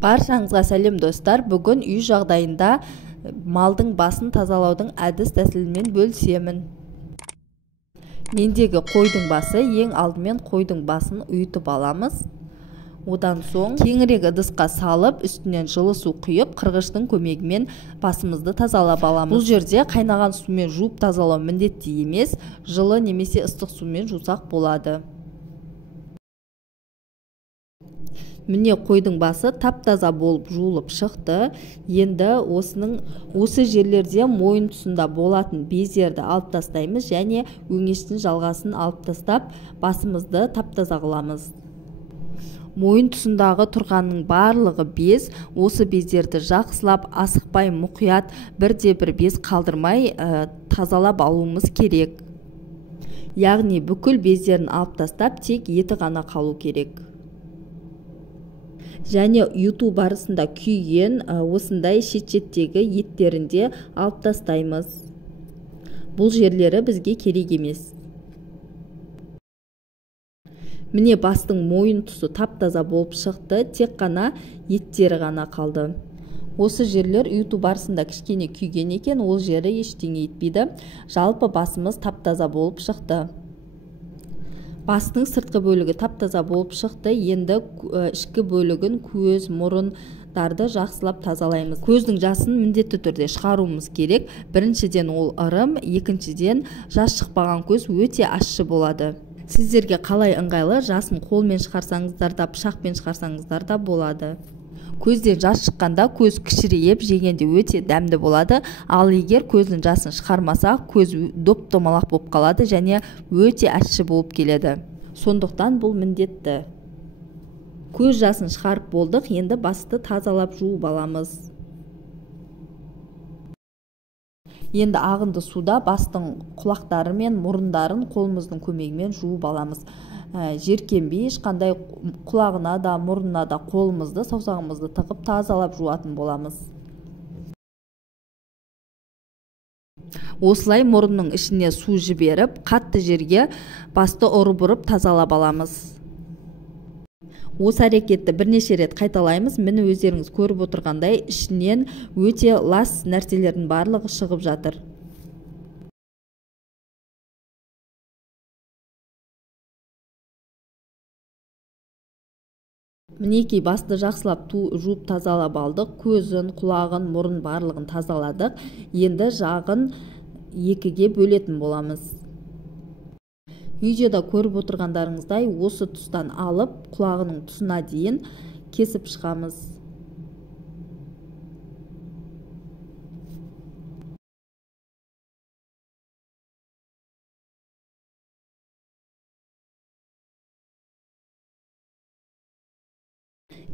Баршаңызға сәлем достар. Бүгін үй жағдайында малдың басын тазалаудың әдіс тәсілімен бөлісемін. Мендегі қойдың басы, ең алдымен қойдың басын ұйытып аламыз. Одан соң кеңірек ыдысқа салып, үстінен жылы су құйып, қырғыштың көмегімен басымызды тазалап аламыз. Бұл жерде қайнаған сумен жуып тазалау міндетті емес, жылы немесе ыстық сумен жусақ болады. Міне қойдың басы тап-таза болып жуылып шықты. Енді осы жерлерде мойын тұсында болатын бездерді алып тастаймыз және өңештің жалғасын алып тастап, басымызды тап-таза қыламыз. Мойын тұсындағы тұрғанның барлығы без, осы бездерді жақсылап, асықпай, мұқият, бірде-бір без қалдырмай тазалап алуымыз керек. Яғни бүкіл бездерін алып тастап, тек еті ғана қалу керек. Және ұйыту барысында күйген осындай шет-шеттегі еттерінде алып тастаймыз. Бұл жерлері бізге керек емес. Міне бастың мойын тұсы тап-таза болып шықты, тек қана еттері ғана қалды. Осы жерлер ұйыту барысында кішкене күйген екен, ол жері ештеңе етпейді. Жалпы басымыз тап-таза болып шықты. Бастың сыртқы бөлігі тап-таза болып шықты. Енді ішкі бөлігін, көз, мұрындарды жақсылап тазалаймыз. Көздің жасын міндетті түрде шығаруымыз керек. Біріншіден ол ырым, екіншіден жас шықпаған көз өте ащы болады. Сіздерге қалай ыңғайлы, жасын қолмен шығарсаңыздар да, пышақпен шығарсаңыздар да болады. Көзден жас шыққанда көз кішірейіп, жегенде өте дәмді болады. Ал егер көздің жасын шығармасақ, көз доп-домалақ болып қалады және өте ащы болып келеді. Сондықтан бұл міндетті. Көз жасын шығарып болдық, енді басты тазалап жуып аламыз. Енді ағынды суда бастың құлақтары мен мұрындарын қолымыздың көмегімен жуып аламыз. Жеркенбей, ешқандай құлағына да, мұрнына да қолымызды, саусағымызды тығып тазалап жуатын боламыз. Осылай мұрынның ішіне су жіберіп, қатты жерге басты ұрып тазалап аламыз. Осы әрекетті бірнеше рет қайталаймыз. Міне өздеріңіз көріп отырғандай, ішінен өте лас нәрселердің барлығы шығып жатыр. Мінекей басты жақсылап жуып тазалап алдық. Көзін, құлағын, мұрын барлығын тазаладық. Енді жағын екіге бөлетін боламыз. Видеода көріп отырғандарыңыздай осы тұстан алып, құлағының тұсына дейін кесіп шығамыз.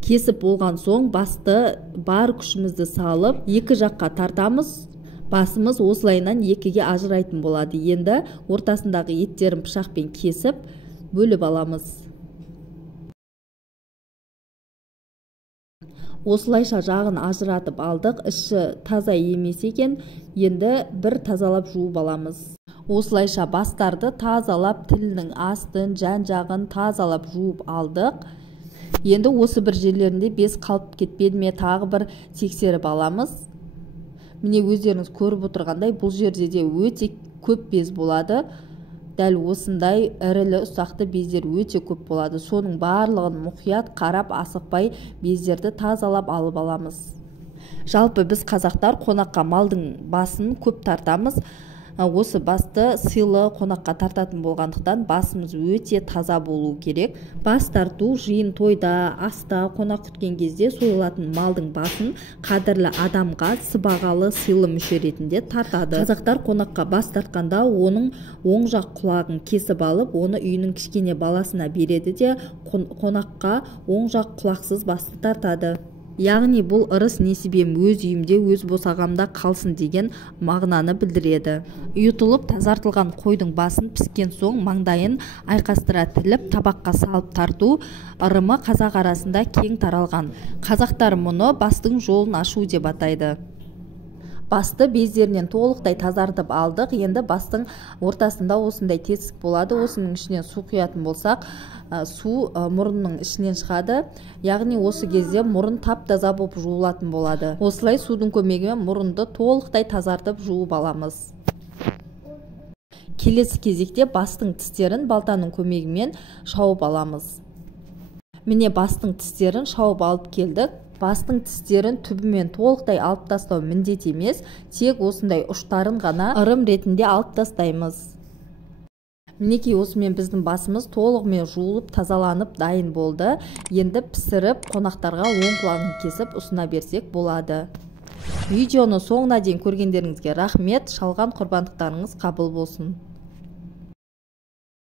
Кесіп болған соң басты бар күшімізді салып, екі жаққа тартамыз. Басымыз осылайынан екіге ажырайтын болады. Енді ортасындағы еттерін пышақпен кесіп, бөліп аламыз. Осылайша жағын ажыратып алдық. Іші таза емес екен. Енді бір тазалап жуып аламыз. Осылайша бастарды тазалап, тілінің астын, жан-жағын тазалап жуып алдық. Енді осы бір жерлерінде без қалып кетпеді ме, тағы бір тексеріп аламыз. Міне өздеріңіз көріп отырғандай, бұл жерде де өте көп без болады. Дәл осындай ірілі ұсақты бездер өте көп болады. Соның барлығын мұқият қарап, асықпай бездерді тазалап алып аламыз. Жалпы біз қазақтар қонаққа малдың басын көп тартамыз. Осы басты сыйлы қонаққа тартатын болғандықтан басымыз өте таза болу керек. Бас тарту жиын тойда, аста, қонақ күткен кезде сойылатын малдың басын қадірлі адамға сыбағалы сыйлы мүше ретінде тартады. Қазақтар қонаққа бас тартқанда оның оң жақ құлағын кесіп алып, оны үйінің кішкене баласына береді де қонаққа оң жақ құлақсыз басты тартады. Яғни бұл ырыс несібем өз үйімде, өз босағамда қалсын деген мағынаны білдіреді. Ұйытылып тазартылған қойдың басын піскен соң маңдайын айқастыра тіліп, табаққа салып тарту ырымы қазақ арасында кең таралған. Қазақтар мұны бастың жолын ашу деп атайды. Басты бездерінен толықтай тазартып алдық. Енді бастың ортасында осындай тесік болады. Осының ішінен су құятын болсақ, су мұрынның ішінен шығады. Яғни осы кезде мұрын тап-таза болып жуылатын болады. Осылай судың көмегімен мұрынды толықтай тазартып жуып аламыз. Келесі кезекте бастың тістерін балтаның көмегімен шауып аламыз. Міне бастың тістерін шауып алып келдік. Бастың тістерін түбімен толықтай алып тастау міндет емес, тек осындай ұштарын ғана ырым ретінде алып тастаймыз. Мінекей осымен біздің басымыз толығымен жуылып, тазаланып дайын болды. Енді пісіріп, қонақтарға оң құлағын кесіп ұсына берсек болады. Видеоны соңына дейін көргендеріңізге рахмет. Шалған құрбандықтарыңыз қабыл болсын.